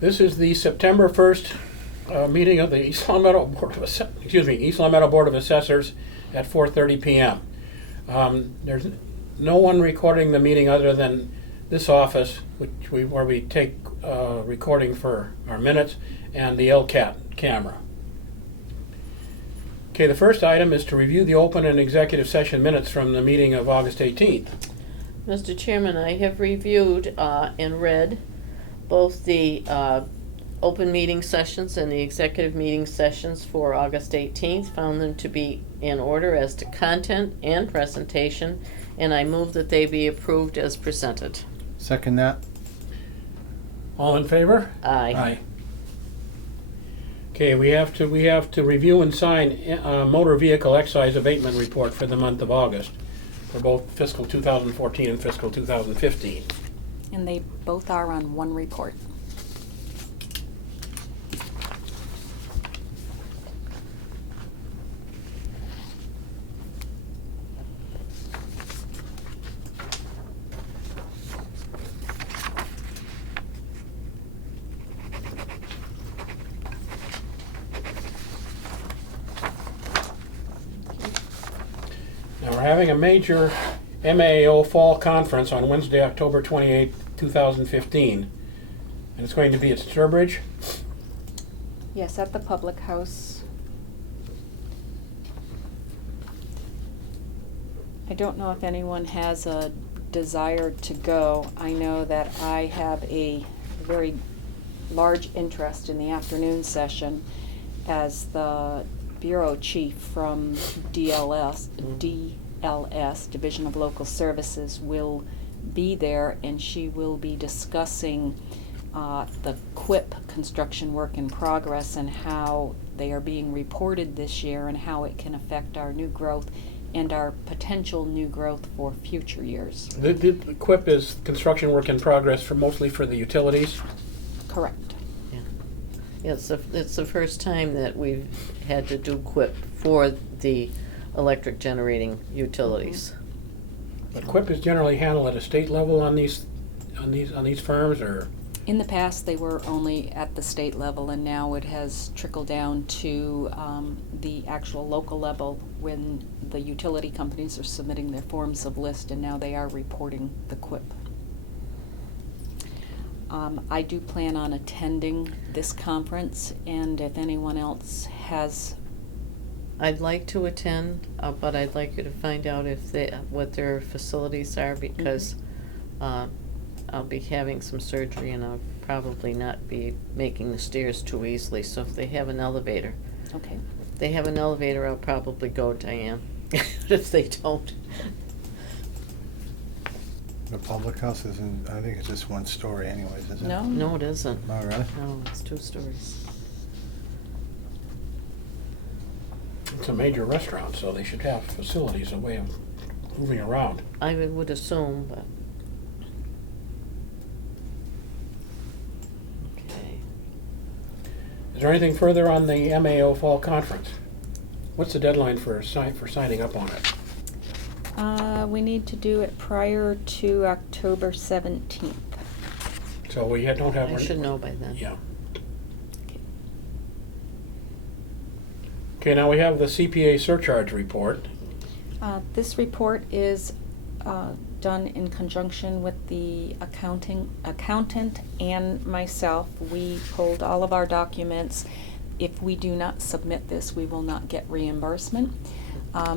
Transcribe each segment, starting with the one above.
This is the September 1st meeting of the East Long Meadow Board of East Long Meadow Board of Assessors at 4:30 p.m. There's no one recording the meeting other than this office, where we take recording for our minutes, and the LCAT camera. Okay, the first item is to review the open and executive session minutes from the meeting of August 18th. Mr. Chairman, I have reviewed and read both the open meeting sessions and the executive meeting sessions for August 18th, found them to be in order as to content and presentation, and I move that they be approved as presented. Second that. All in favor? Aye. Okay, we have to review and sign motor vehicle excise abatement report for the month of August for both fiscal 2014 and fiscal 2015. And they both are on one report. Now, we're having a major MAO Fall Conference on Wednesday, October 28, 2015. And it's going to be at Sturbridge. Yes, at the Public House. I don't know if anyone has a desire to go. I know that I have a very large interest in the afternoon session, as the Bureau Chief from DLS, Division of Local Services, will be there, and she will be discussing the QUIP construction work in progress and how they are being reported this year and how it can affect our new growth and our potential new growth for future years. The QUIP is construction work in progress mostly for the utilities. Correct. Yeah, it's the first time that we've had to do QUIP for the electric generating utilities. But QUIP is generally handled at a state level on these firms, or? In the past, they were only at the state level, and now it has trickled down to the actual local level when the utility companies are submitting their forms of list, and now they are reporting the QUIP. I do plan on attending this conference, and if anyone else has... I'd like to attend, but I'd like you to find out what their facilities are, because I'll be having some surgery and I'll probably not be making the stairs too easily. So if they have an elevator, Okay. if they have an elevator, I'll probably go, Diane. If they don't. The Public House isn't, I think it's just one story anyways, isn't it? No? No, it isn't. Oh, really? No, it's 2 stories. It's a major restaurant, so they should have facilities, a way of moving around. I would assume, but. Okay. Is there anything further on the MAO Fall Conference? What's the deadline for signing up on it? We need to do it prior to October 17th. So we don't have... I should know by then. Yeah. Okay, now we have the CPA surcharge report. This report is done in conjunction with the accountant and myself. We pulled all of our documents. If we do not submit this, we will not get reimbursement.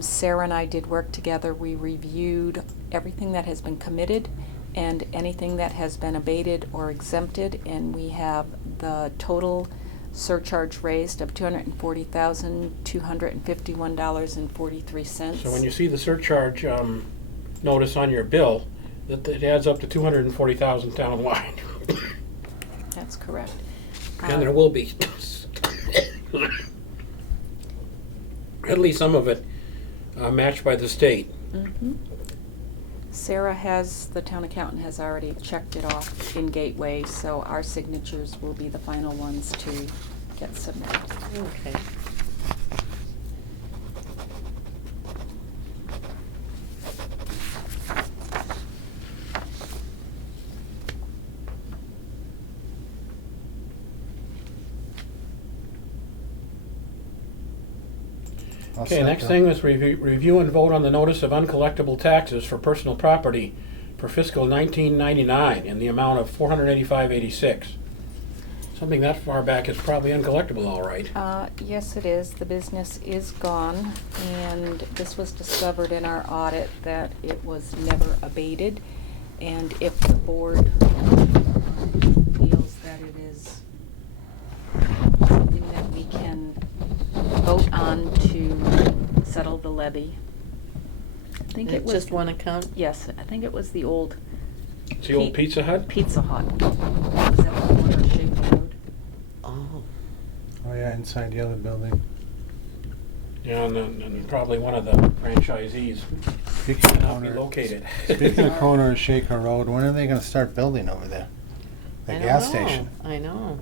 Sarah and I did work together. We reviewed everything that has been committed and anything that has been abated or exempted, and we have the total surcharge raised of $240,251.43. So when you see the surcharge notice on your bill, it adds up to $240,000 townwide. That's correct. And there will be at least some of it matched by the state. Mm-hmm. Sarah the town accountant has already checked it off in Gateway, so our signatures will be the final ones to get submitted. Okay. All Okay, set, next Bill. thing was review and vote on the notice of uncollectible taxes for personal property for fiscal 1999 in the amount of $485.86. Something that far back is probably uncollectible, all right. Yes, it is. The business is gone, and this was discovered in our audit that it was never abated. And if the board feels that it is something that we can vote on to settle the levy. I think it was Just one account? Yes, I think it was the old It's the old Pizza Hut? Pizza Hut. Was that the corner of Shaker Road? Oh. Oh, yeah, inside the other building. Yeah, and probably one of the franchisees Speaking of cannot be corner, located. speaking of corner of Shaker Road, when are they gonna start building over there? The I gas don't know. station. I know.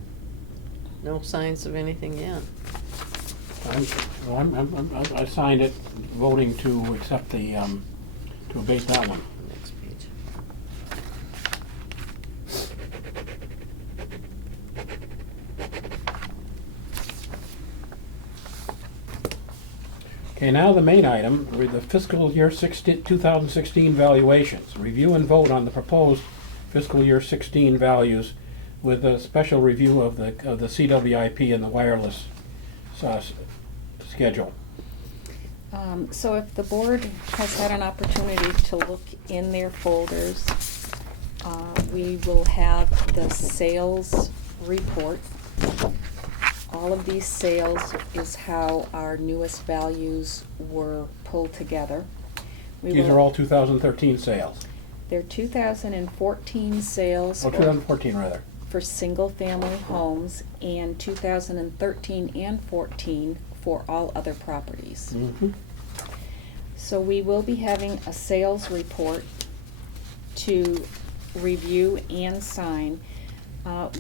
No signs of anything yet. I signed it, voting to accept the, to abate that one. Next page. Okay, now the main item, the fiscal year 2016 valuations. Review and vote on the proposed fiscal year 16 values with a special review of the CWIP and the wireless schedule. So if the board has had an opportunity to look in their folders, we will have the sales report. All of these sales is how our newest values were pulled together. These are all 2013 sales. They're 2014 sales Oh, 2014 rather. for single-family homes, and 2013 and 14 for all other properties. Mm-hmm. So we will be having a sales report to review and sign.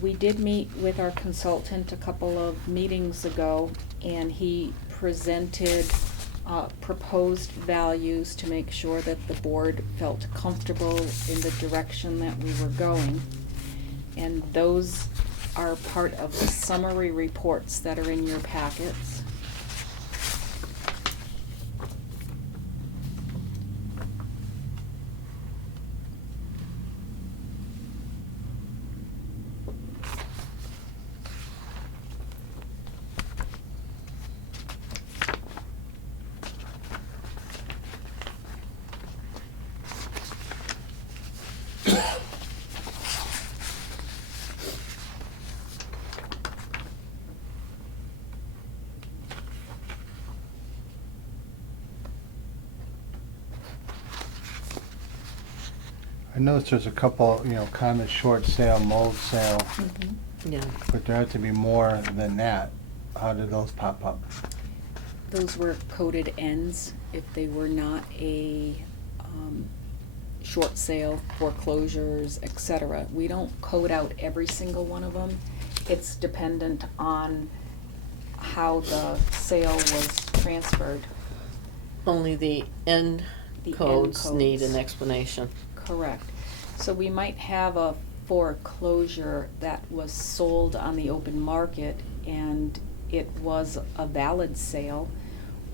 We did meet with our consultant a couple of meetings ago, and he presented proposed values to make sure that the board felt comfortable in the direction that we were going. And those are part of the summary reports that are in your packets. I noticed there's a couple, kind of short sale, mold sale, Yeah. but there had to be more than that. How did those pop up? Those were coded ends if they were not a short sale, foreclosures, etc. We don't code out every single one of them. It's dependent on how the sale was transferred. Only the end The end codes need codes. an explanation. Correct. So we might have a foreclosure that was sold on the open market and it was a valid sale,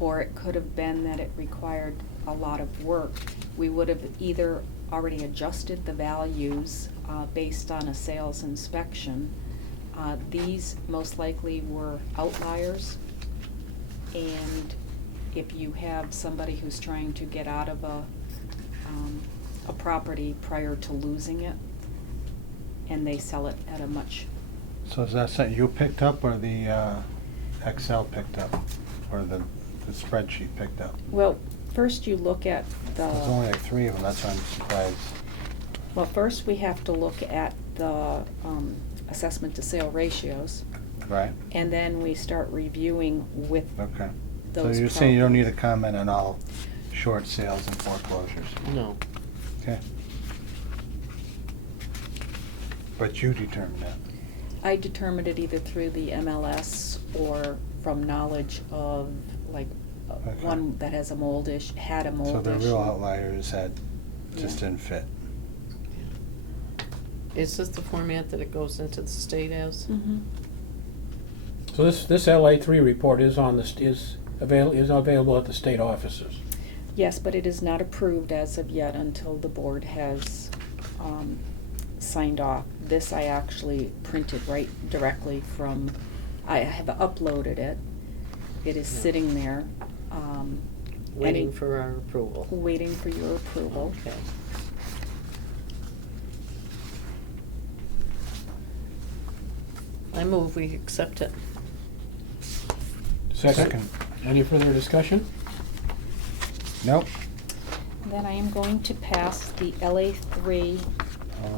or it could have been that it required a lot of work. We would have either already adjusted the values based on a sales inspection. These most likely were outliers, and if you have somebody who's trying to get out of a property prior to losing it, and they sell it at a much, So is that something you picked up or the Excel picked up? Or the spreadsheet picked up? well, first you look at There's only like 3 of them, that's why I'm surprised. well, first we have to look at the assessment to sale ratios, Right? and then we start reviewing with Okay. So those you're saying you don't need a properties. comment on all short sales and foreclosures? No. Okay. But you determined that? I determined it either through the MLS or from knowledge of, like, Okay. one that has a mold issue, had a mold So issue. the real outliers just Yeah. didn't fit? Is this the format that it goes into the state as? Mhm. So this LA3 report is on the, is is available at the state offices. Yes, but it is not approved as of yet until the board has signed off. This I actually printed right directly from, I have uploaded it. It is Yeah. sitting there. Waiting any- for our approval. Waiting for your approval. Okay. I move we accept it. Second. Any further discussion? Nope. Then I am going to pass the LA3.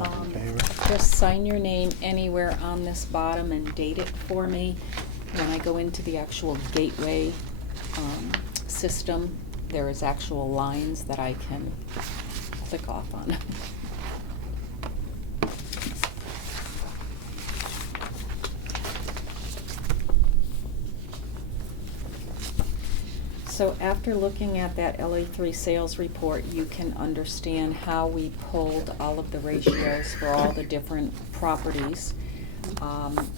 All in favor? Just sign your name anywhere on this bottom and date it for me. When I go into the actual gateway system, there is actual lines that I can click off on. So after looking at that LA3 sales report, you can understand how we pulled all of the ratios for all the different properties.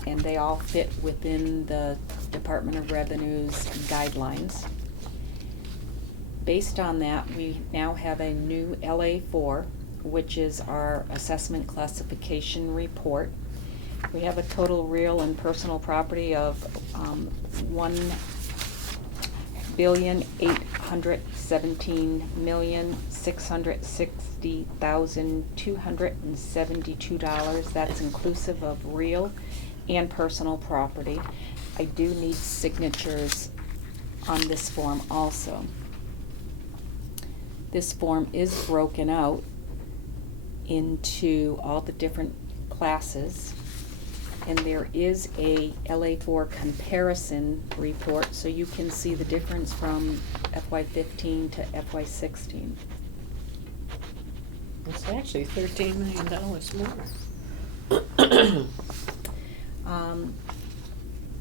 And they all fit within the Department of Revenue's guidelines. Based on that, we now have a new LA4, which is our assessment classification report. We have a total real and personal property of $1,817,660,272. That's inclusive of real and personal property. I do need signatures on this form also. This form is broken out into all the different classes. And there is a LA4 comparison report, so you can see the difference from FY15 to FY16. It's actually $13 million more.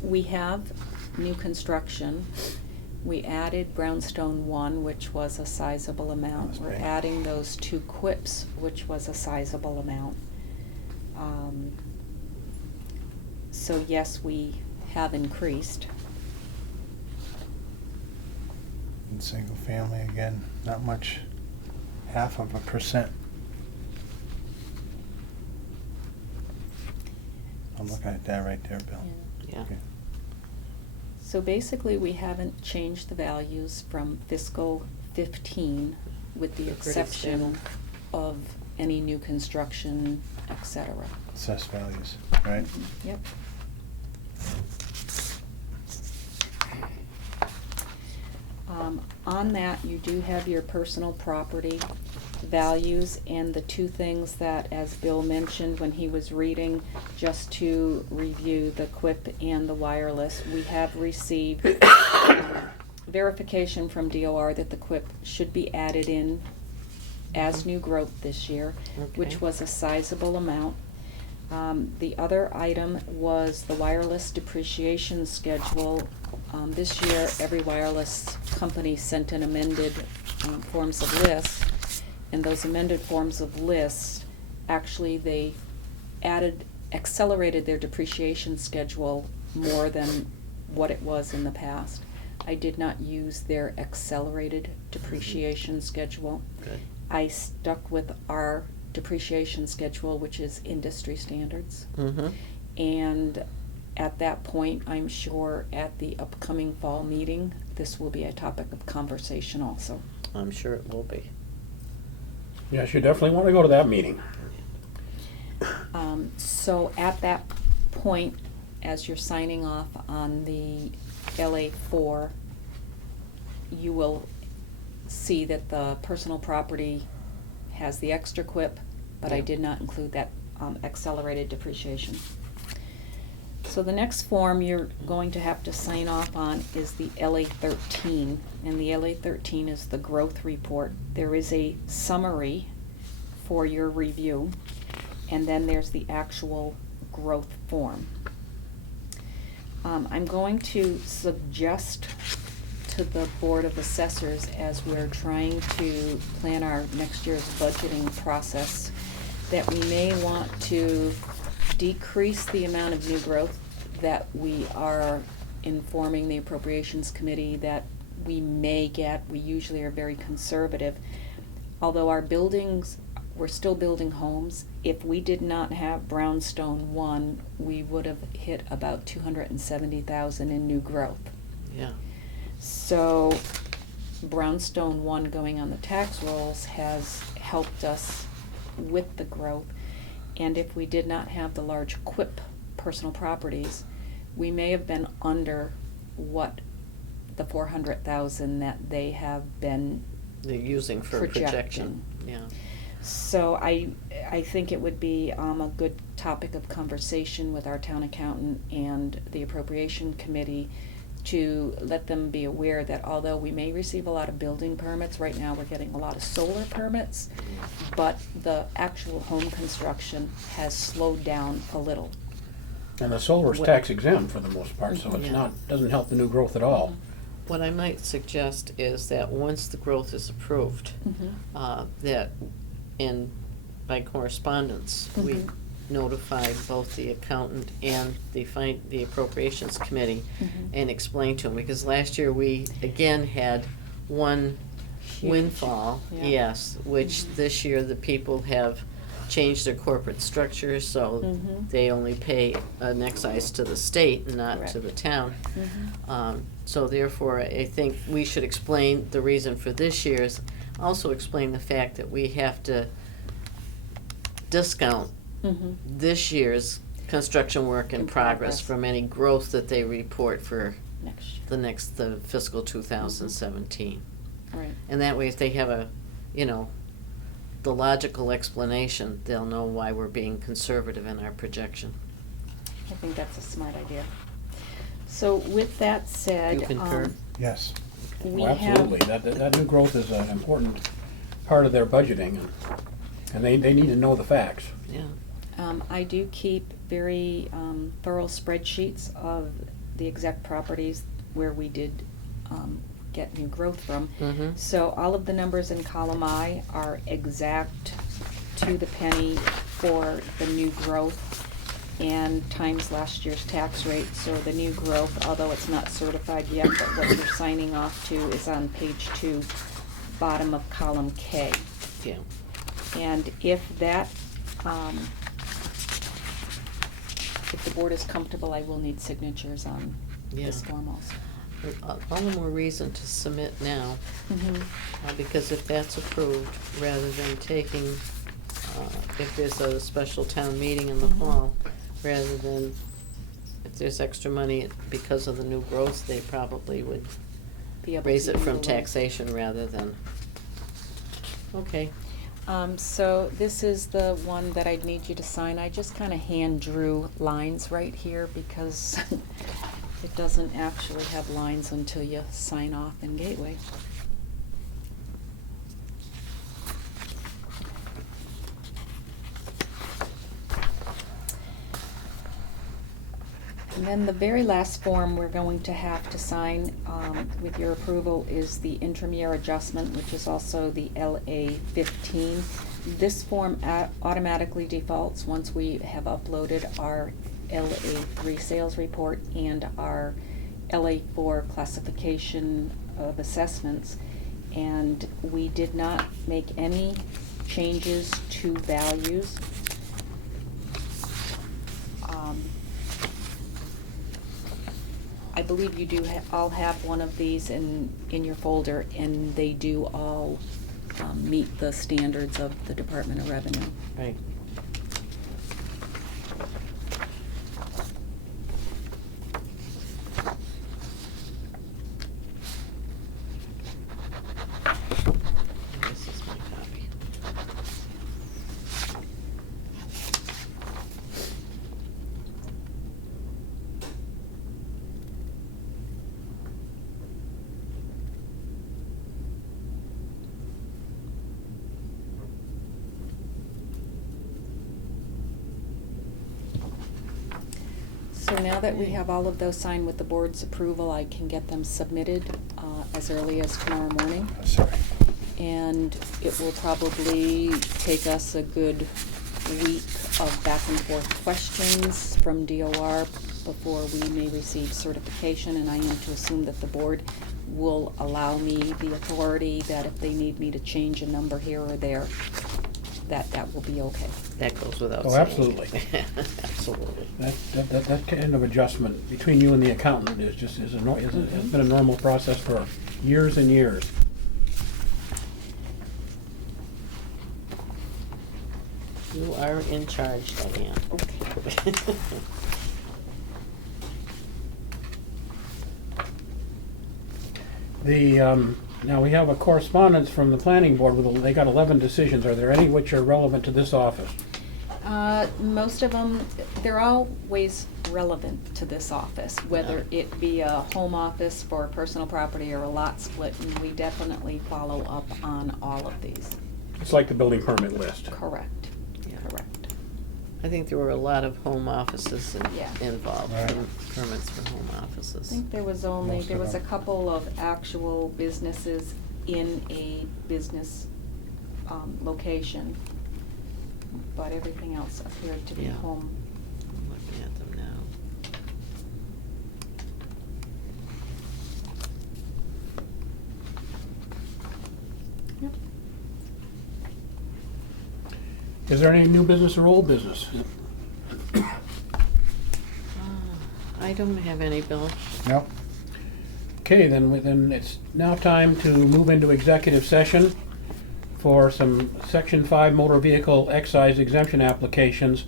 We have new construction. We added Brownstone 1, which was a sizable amount. That's We're big. adding those 2 quips, which was a sizable amount. So yes, we have increased. In single family, again, not much, 0.5%. I'm looking at that right there, Bill. Yeah. Okay. So basically, we haven't changed the values from fiscal 15, with the They're pretty exception stable. of any new construction, et cetera. Assessed values, right? Yep. On that, you do have your personal property values and the 2 things that, as Bill mentioned when he was reading, just to review the QUIP and the wireless, we have received verification from DOR that the QUIP should be added in as new growth this year, which Okay. was a sizable amount. The other item was the wireless depreciation schedule. This year, every wireless company sent an amended forms of lists, and those amended forms of lists, actually they accelerated their depreciation schedule more than what it was in the past. I did not use their accelerated depreciation schedule. Good. I stuck with our depreciation schedule, which is industry standards. Mm-hmm. And at that point, I'm sure at the upcoming fall meeting, this will be a topic of conversation also. I'm sure it will be. Yes, you definitely want to go to that meeting. So at that point, as you're signing off on the LA4, you will see that the personal property has the extra quip, but I Yeah. did not include that accelerated depreciation. So the next form you're going to have to sign off on is the LA13, and the LA13 is the growth report. There is a summary for your review, and then there's the actual growth form. I'm going to suggest to the Board of Assessors, as we're trying to plan our next year's budgeting process, that we may want to decrease the amount of new growth that we are informing the appropriations committee that we may get. We usually are very conservative. Although our buildings, we're still building homes. If we did not have Brownstone 1, we would have hit about 270,000 in new growth. Yeah. So Brownstone 1 going on the tax rolls has helped us with the growth. And if we did not have the large QUIP personal properties, we may have been under what the 400,000 that they have been They're using for projection. Yeah. So I think it would be a good topic of conversation with our town accountant and the appropriation committee to let them be aware that although we may receive a lot of building permits, right now we're getting a lot of solar permits, but the actual home construction has slowed down a little. And the solar's tax exempt for the most part, so it's Yeah. not, doesn't help the new growth at all. What I might suggest is that once the growth is approved, that in, by correspondence, we Mhm. notify both the accountant and the appropriations committee and explain to them, because last year we again had one Huge. windfall, Yeah. yes, which this year the people have changed their corporate structure, so Mhm. they only pay an excise to the state and not to Correct. the town. Mhm. So therefore, I think we should explain the reason for this year's, also explain the fact that we have to discount Mhm. this year's construction work in In progress progress. from any growth that they report for Next the fiscal 2017. right. And that way, if they have a, the logical explanation, they'll know why we're being conservative in our projection. I think that's a smart idea. So with that said, You concur? Yes. we Well, have. absolutely, that new growth is an important part of their budgeting, and they need to know the facts. Yeah. I do keep very thorough spreadsheets of the exact properties where we did get new growth from. Mm-hmm. So all of the numbers in column I are exact to the penny for the new growth and times last year's tax rate. So the new growth, although it's not certified yet, but what you're signing off to is on page 2, bottom of column K. Yeah. And if that, if the board is comfortable, I will need signatures on Yeah. this form also. All the more reason to submit now, because if that's approved, rather than taking, if there's a special town meeting in the Mhm. fall, rather than, if there's extra money because of the new growth, they probably would Be able to raise it from utilize. taxation rather than, okay. So this is the one that I'd need you to sign. I just kind of hand drew lines right here because it doesn't actually have lines until you sign off in Gateway. And then the very last form we're going to have to sign, with your approval, is the intramural adjustment, which is also the LA 15. This form automatically defaults once we have uploaded our LA 3 sales report and our LA 4 classification of assessments. And we did not make any changes to values. I believe you do all have one of these in your folder, and they do all meet the standards of the Department of Revenue. Right. This is my copy. So now that we have all of those signed with the board's approval, I can get them submitted as early as tomorrow morning. Sorry. And it will probably take us a good week of back and forth questions from DOR, before we may receive certification, and I am to assume that the board will allow me the authority that if they need me to change a number here or there, that will be okay. That goes without Oh, saying. absolutely. Absolutely. That kind of adjustment between you and the accountant is just, has been a normal process for years and years. You are in charge, Diane. Okay. Now we have a correspondence from the planning board they got 11 decisions. Are there any which are relevant to this office? Most of them, they're always relevant to this office, whether it be a home office for personal property or a lot split, and we definitely follow up on all of these. It's like the building permit list. Correct, Yeah. correct. I think there were a lot of home offices Yeah. involved, Right. permits for home I offices. think there was a them. couple of actual businesses in a business, location, but everything else appeared to be Yeah. home. I'm looking at them now. Yep. Is there any new business or old business? I don't have any, Bill. Nope. Okay, then it's now time to move into executive session for some Section 5 motor vehicle excise exemption applications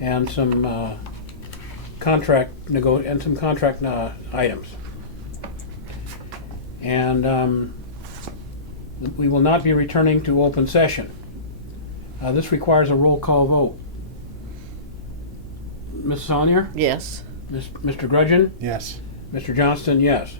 and some contract items. And we will not be returning to open session. This requires a roll call vote. Ms. Sonier? Yes. Mr. Grudgeon? Yes. Mr. Johnston, yes.